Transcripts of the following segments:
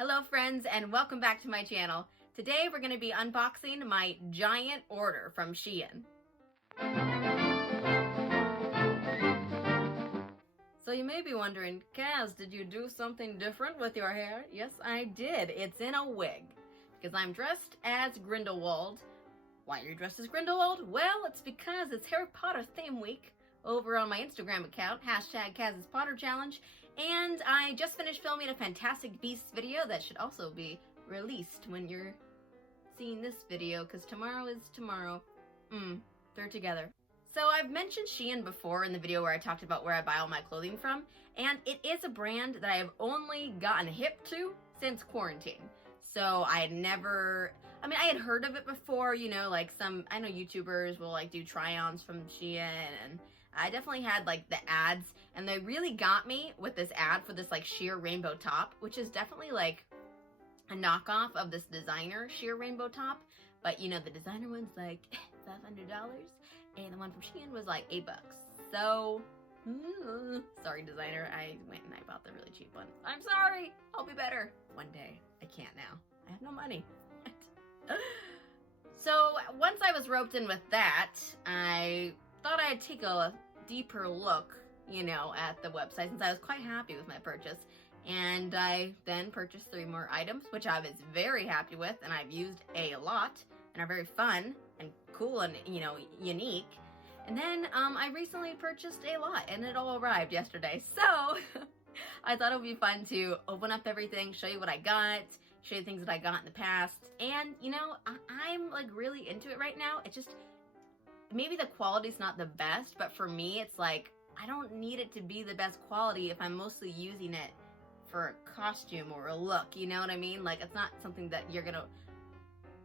Hello friends and welcome back to my channel. Today we're going to be unboxing my giant order from Shein. So you may be wondering, Kaz, did you do something different with your hair? Yes, I did. It's in a wig. Because I'm dressed as Grindelwald. Why are you dressed as Grindelwald? Well, it's because it's Harry Potter theme week over on my Instagram account, hashtag Kaz's Potter Challenge, and I just finished filming a Fantastic Beasts video that should also be released when you're seeing this video, because tomorrow is tomorrow. They're together. So I've mentioned Shein before in the video where I talked about where I buy all my clothing from, and it is a brand that I have only gotten hip to since quarantine. So I had heard of it before, you know, like I know YouTubers will like do try-ons from Shein, and I definitely had like the ads, and they really got me with this ad for this like sheer rainbow top, which is definitely like a knockoff of this designer sheer rainbow top. But you know, the designer one's like $500 and the one from Shein was like $8. So, sorry designer, I went and I bought the really cheap one. I'm sorry, I'll be better one day. I can't now, I have no money. So once I was roped in with that, I thought I'd take a deeper look, you know, at the website, since I was quite happy with my purchase. And I then purchased 3 more items, which I was very happy with, and I've used a lot, and are very fun and cool and, you know, unique. And then I recently purchased a lot, and it all arrived yesterday. So I thought it would be fun to open up everything, show you what I got, show you things that I got in the past. And, you know, I'm like really into it right now. It's just, maybe the quality's not the best, but for me, it's like, I don't need it to be the best quality if I'm mostly using it for a costume or a look, you know what I mean? Like, it's not something that you're gonna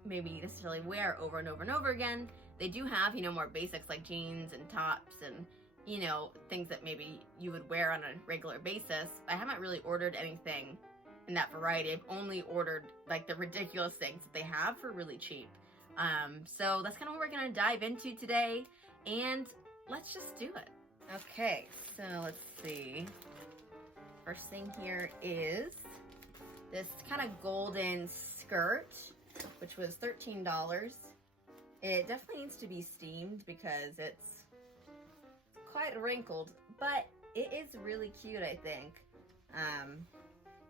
maybe necessarily wear over and over and over again. They do have, you know, more basics like jeans and tops and, you know, things that maybe you would wear on a regular basis. I haven't really ordered anything in that variety. I've only ordered like the ridiculous things that they have for really cheap. So that's kind of what we're gonna dive into today, and let's just do it. Okay, so let's see. First thing here is this kind of golden skirt, which was $13. It definitely needs to be steamed because it's quite wrinkled, but it is really cute, I think.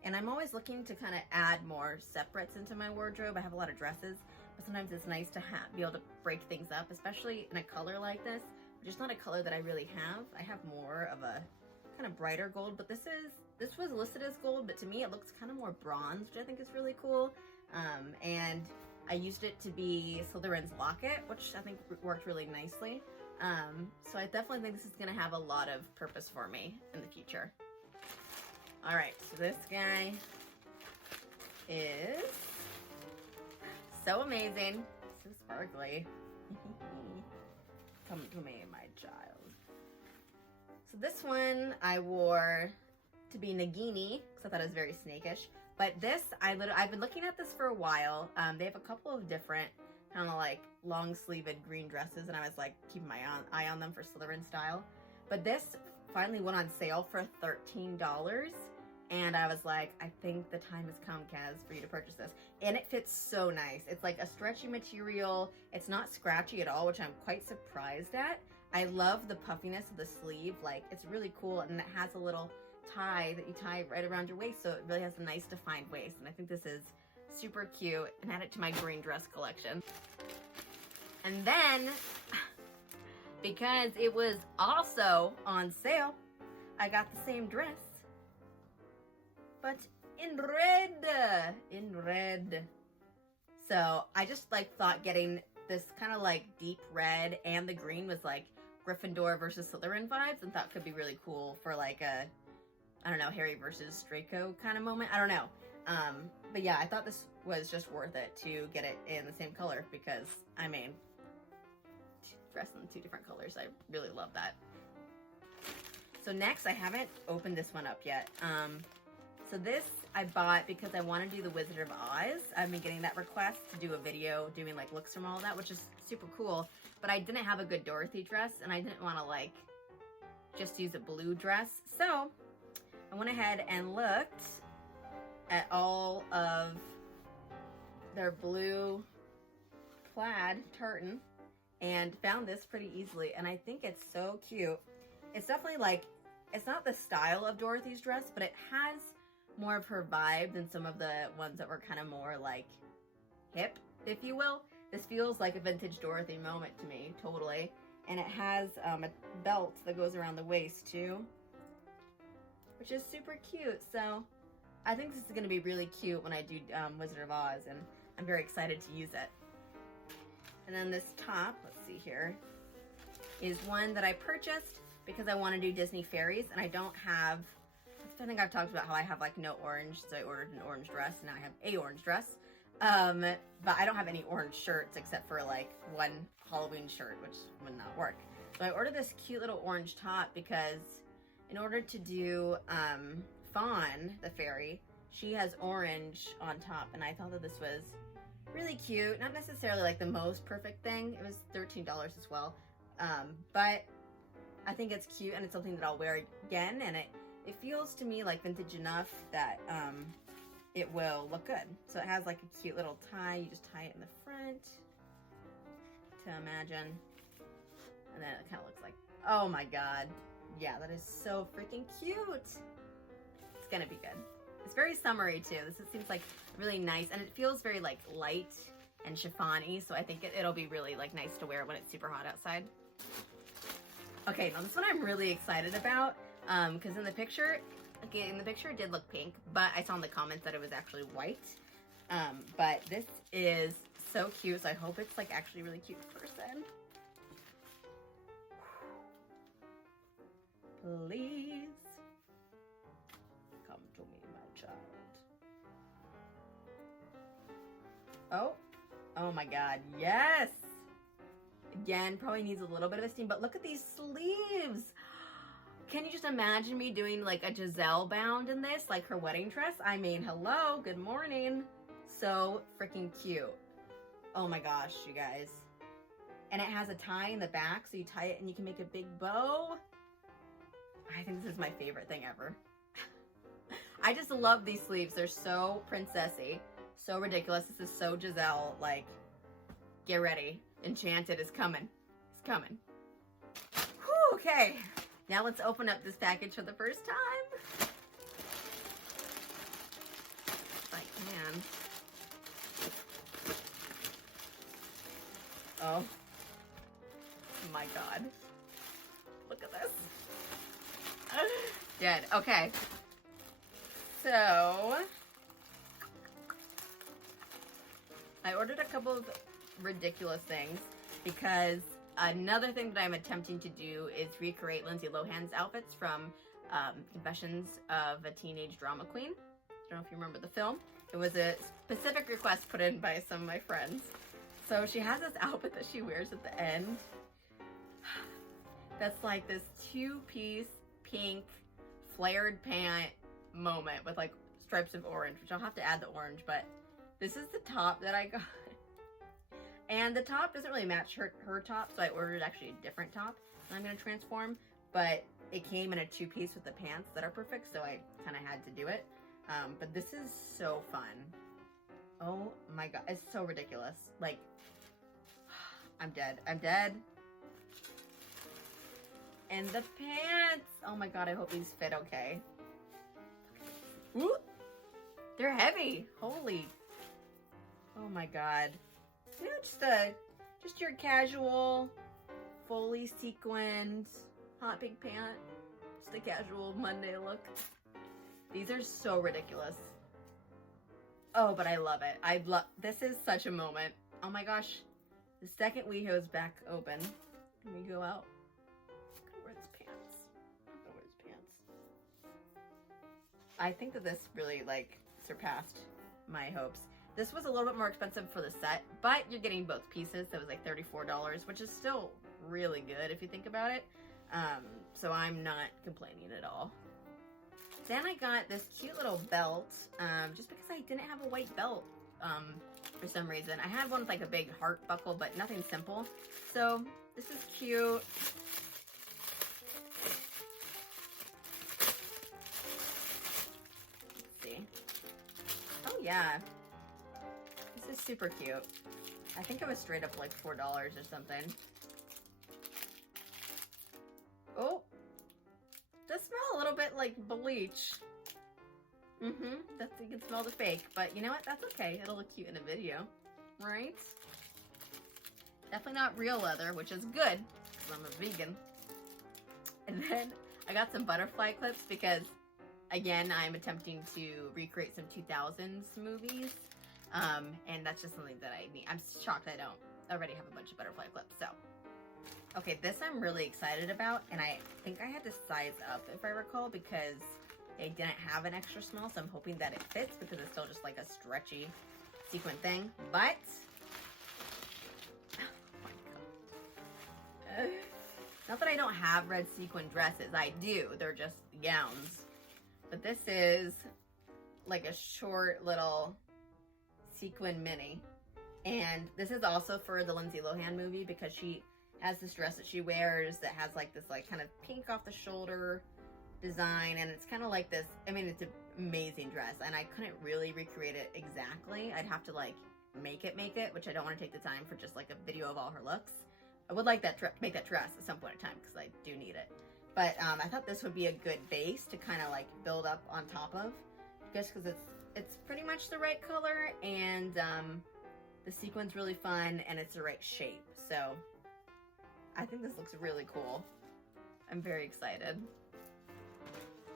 And I'm always looking to kind of add more separates into my wardrobe. I have a lot of dresses, but sometimes it's nice to be able to break things up, especially in a color like this, which is not a color that I really have. I have more of a kind of brighter gold, but this was listed as gold, but to me it looks kind of more bronze, which I think is really cool. And I used it to be Slytherin's locket, which I think worked really nicely. So I definitely think this is gonna have a lot of purpose for me in the future. All right, so this guy is so amazing, so sparkly. Come to me, my child. So this one I wore to be Nagini, because I thought it was very snakish. But this, I've been looking at this for a while. They have a couple of different kind of like long-sleeved green dresses, and I was like keeping my eye on them for Slytherin style. But this finally went on sale for $13. And I was like, I think the time has come, Kaz, for you to purchase this. And it fits so nice. It's like a stretchy material. It's not scratchy at all, which I'm quite surprised at. I love the puffiness of the sleeve. Like, it's really cool. And it has a little tie that you tie right around your waist. So it really has a nice defined waist. And I think this is super cute. And add it to my green dress collection. And then, because it was also on sale, I got the same dress, but in red. So I just like thought getting this kind of like deep red, and the green was like Gryffindor versus Slytherin vibes, and thought could be really cool for like a, I don't know, Harry versus Draco kind of moment. I don't know. But yeah, I thought this was just worth it to get it in the same color, because I mean, dressed in 2 different colors. I really love that. So next, I haven't opened this one up yet. So this I bought because I want to do the Wizard of Oz. I've been getting that request to do a video doing like looks from all of that, which is super cool. But I didn't have a good Dorothy dress, and I didn't want to like just use a blue dress. So I went ahead and looked at all of their blue plaid tartan and found this pretty easily, and I think it's so cute. It's definitely like, it's not the style of Dorothy's dress, but it has more of her vibe than some of the ones that were kind of more like hip, if you will. This feels like a vintage Dorothy moment to me, totally. And it has a belt that goes around the waist too, which is super cute. So I think this is going to be really cute when I do Wizard of Oz, and I'm very excited to use it. And then this top, let's see here, is one that I purchased because I want to do Disney fairies, and I don't have, I think I've talked about how I have like no orange, so I ordered an orange dress, and now I have a orange dress. But I don't have any orange shirts except for like one Halloween shirt, which would not work. So I ordered this cute little orange top because in order to do Fawn, the fairy, she has orange on top, and I thought that this was really cute. Not necessarily like the most perfect thing. It was $13 as well. But I think it's cute, and it's something that I'll wear again, and it feels to me like vintage enough that it will look good. So it has like a cute little tie. You just tie it in the front to imagine. And then it kind of looks like, oh my god. Yeah, that is so freaking cute. It's gonna be good. It's very summery too. This seems like really nice, and it feels very like light and chiffon-y, so I think it'll be really like nice to wear when it's super hot outside. Okay, now this one I'm really excited about, because in the picture it did look pink, but I saw in the comments that it was actually white. But this is so cute, so I hope it's like actually really cute in person. Please come to me, my child. Oh my god, yes! Again, probably needs a little bit of a steam, but look at these sleeves! Can you just imagine me doing like a Giselle bound in this, like her wedding dress? I mean, hello, good morning. So freaking cute. Oh my gosh, you guys. And it has a tie in the back, so you tie it and you can make a big bow. I think this is my favorite thing ever. I just love these sleeves. They're so princessy, so ridiculous. This is so Giselle, like, get ready. Enchanted is coming. It's coming. Whew, okay. Now let's open up this package for the first time. If I can. Oh my god. Look at this. Dead. Okay. So I ordered a couple of ridiculous things because another thing that I'm attempting to do is recreate Lindsay Lohan's outfits from Confessions of a Teenage Drama Queen. I don't know if you remember the film. It was a specific request put in by some of my friends. So she has this outfit that she wears at the end. That's like this two-piece pink flared pant moment with like stripes of orange, which I'll have to add the orange, but this is the top that I got. And the top doesn't really match her top, so I ordered actually a different top that I'm going to transform, but it came in a two-piece with the pants that are perfect, so I kind of had to do it. But this is so fun. Oh my god, it's so ridiculous. Like, I'm dead. I'm dead. And the pants! Oh my god, I hope these fit okay. Ooh! They're heavy! Holy. Oh my god. Yeah, just your casual, fully sequined, hot pink pant. Just a casual Monday look. These are so ridiculous. Oh, but I love it. This is such a moment. Oh my gosh. The second WeHo's back open. Let me go out. Where's pants? Where's pants? I think that this really like surpassed my hopes. This was a little bit more expensive for the set, but you're getting both pieces. That was like $34, which is still really good if you think about it. So I'm not complaining at all. Then I got this cute little belt, just because I didn't have a white belt for some reason. I had one with like a big heart buckle, but nothing simple. So this is cute. Let's see. yeah. This is super cute. I think it was straight up like $4 or something. Oh, does smell a little bit like bleach. That's, you can smell the fake, but you know what? That's okay. It'll look cute in a video, right? Definitely not real leather, which is good because I'm a vegan. And then I got some butterfly clips because, again, I'm attempting to recreate some 2000s movies, and that's just something that I need. I'm shocked I don't already have a bunch of butterfly clips. So, okay, this I'm really excited about, and I think I had to size up if I recall because they didn't have an extra small, so I'm hoping that it fits because it's still just like a stretchy sequin thing. But oh my god. Not that I don't have red sequin dresses. I do. They're just gowns. But this is like a short little sequin mini. And this is also for the Lindsay Lohan movie because she has this dress that she wears that has like this like kind of pink off the shoulder design, and it's kind of like this. I mean, it's an amazing dress, and I couldn't really recreate it exactly. I'd have to like make it, which I don't want to take the time for just like a video of all her looks. I would like that make that dress at some point in time because I do need it. But I thought this would be a good base to kind of like build up on top of, just because it's pretty much the right color, and the sequin's really fun, and it's the right shape. So I think this looks really cool. I'm very excited.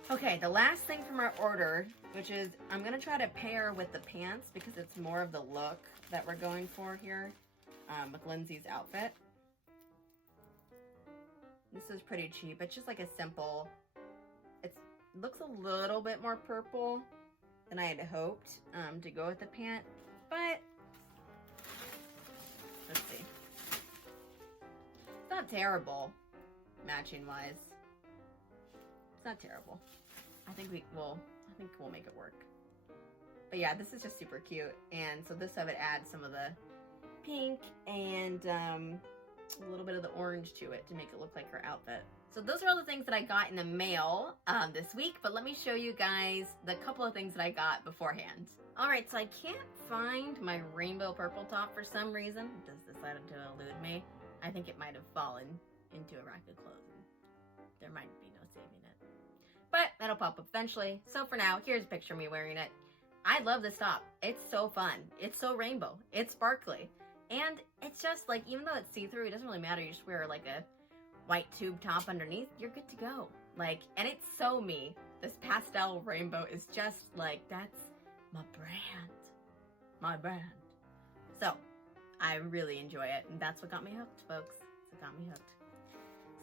Okay, the last thing from our order, which is I'm going to try to pair with the pants because it's more of the look that we're going for here with Lindsay's outfit. This is pretty cheap. It's just like a simple, it looks a little bit more purple than I had hoped to go with the pant, but let's see. It's not terrible matching wise. It's not terrible. I think we'll make it work. But yeah, this is just super cute. And so this I would add some of the pink and a little bit of the orange to it to make it look like her outfit. So those are all the things that I got in the mail this week, but let me show you guys the couple of things that I got beforehand. All right, so I can't find my rainbow purple top for some reason. It just decided to elude me. I think it might have fallen into a rack of clothes. There might be no saving it. But that'll pop up eventually. So for now, here's a picture of me wearing it. I love this top. It's so fun. It's so rainbow. It's sparkly. And it's just like, even though it's see-through, it doesn't really matter. You just wear like a white tube top underneath. You're good to go. Like, and it's so me. This pastel rainbow is just like, that's my brand. My brand. So, I really enjoy it. And that's what got me hooked, folks. That's what got me hooked.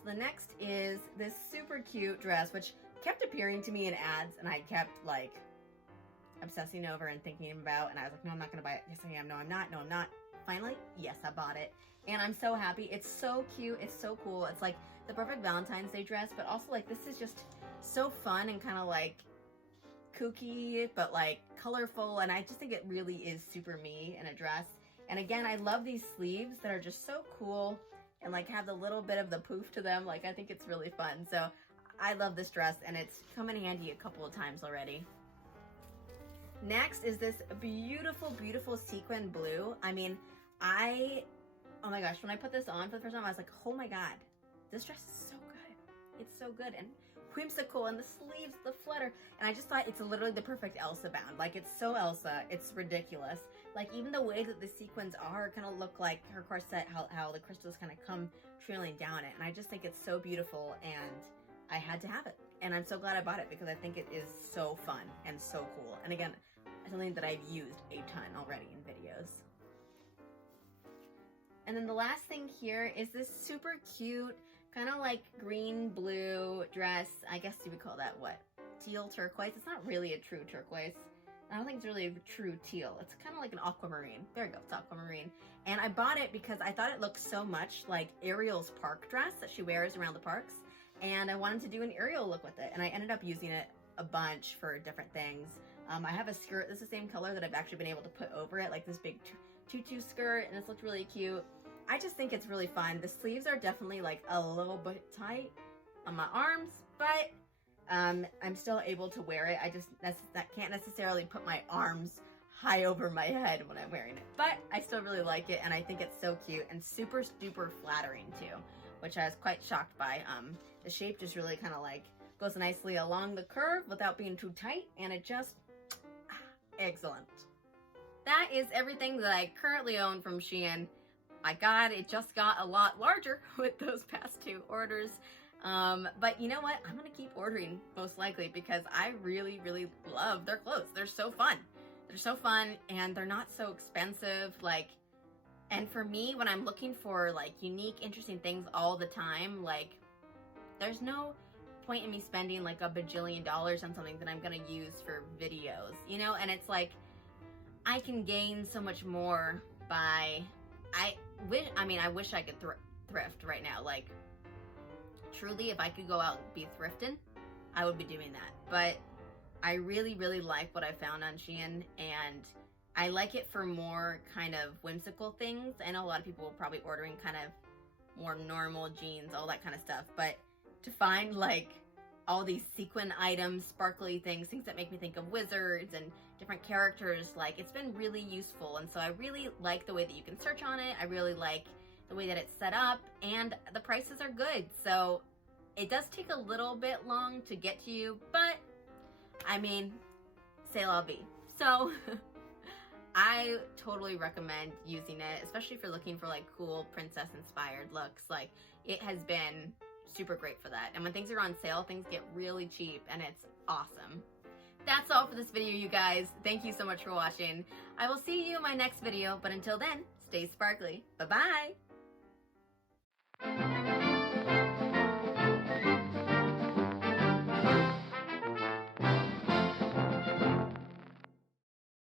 So the next is this super cute dress, which kept appearing to me in ads, and I kept like obsessing over and thinking about, and I was like, no, I'm not gonna buy it. Yes, I am. No, I'm not. No, I'm not. Finally, yes, I bought it, and I'm so happy. It's so cute. It's so cool. It's like the perfect Valentine's Day dress, but also like this is just so fun and kind of like kooky, but like colorful, and I just think it really is super me in a dress. And again, I love these sleeves that are just so cool and like have the little bit of the poof to them. Like, I think it's really fun. So I love this dress, and it's come in handy a couple of times already. Next is this beautiful, beautiful sequin blue. I mean, oh my gosh, when I put this on for the first time, I was like, oh my god, this dress is so good. It's so good and whimsical, and the sleeves, the flutter. And I just thought it's literally the perfect Elsa bound. Like, it's so Elsa, it's ridiculous. Like, even the way that the sequins are kind of look like her corset, how the crystals kind of come trailing down it. And I just think it's so beautiful, and I had to have it. And I'm so glad I bought it because I think it is so fun and so cool. And again, something that I've used a ton already in videos. And then the last thing here is this super cute, kind of like green blue dress. I guess you would call that what? Teal turquoise. It's not really a true turquoise. I don't think it's really a true teal. It's kind of like an aquamarine. There you go, it's aquamarine. And I bought it because I thought it looked so much like Ariel's park dress that she wears around the parks. And I wanted to do an Ariel look with it. And I ended up using it a bunch for different things. I have a skirt that's the same color that I've actually been able to put over it, like this big tutu skirt, and this looked really cute. I just think it's really fun. The sleeves are definitely like a little bit tight on my arms, but I'm still able to wear it. I just can't necessarily put my arms high over my head when I'm wearing it. But I still really like it, and I think it's so cute and super duper flattering too, which I was quite shocked by. The shape just really kind of like goes nicely along the curve without being too tight, and it just, excellent. That is everything that I currently own from Shein. My God, it just got a lot larger with those past 2 orders. But you know what? I'm gonna keep ordering most likely because I really, really love their clothes. They're so fun. They're so fun and they're not so expensive. Like, and for me, when I'm looking for like unique, interesting things all the time, like there's no point in me spending like a bajillion dollars on something that I'm gonna use for videos, you know? And it's like, I can gain so much more by, I wish I could thrift right now. Like, truly, if I could go out and be thrifting, I would be doing that. But I really, really like what I found on Shein, and I like it for more kind of whimsical things. I know a lot of people will probably ordering kind of more normal jeans, all that kind of stuff, but to find like all these sequin items, sparkly things that make me think of wizards and different characters, like it's been really useful. And so I really like the way that you can search on it. I really like the way that it's set up, and the prices are good. So it does take a little bit long to get to you, but I mean, c'est la vie. So I totally recommend using it, especially if you're looking for like cool princess inspired looks. Like, it has been super great for that. And when things are on sale, things get really cheap and it's awesome. That's all for this video, you guys. Thank you so much for watching. I will see you in my next video, but until then, stay sparkly. Bye-bye.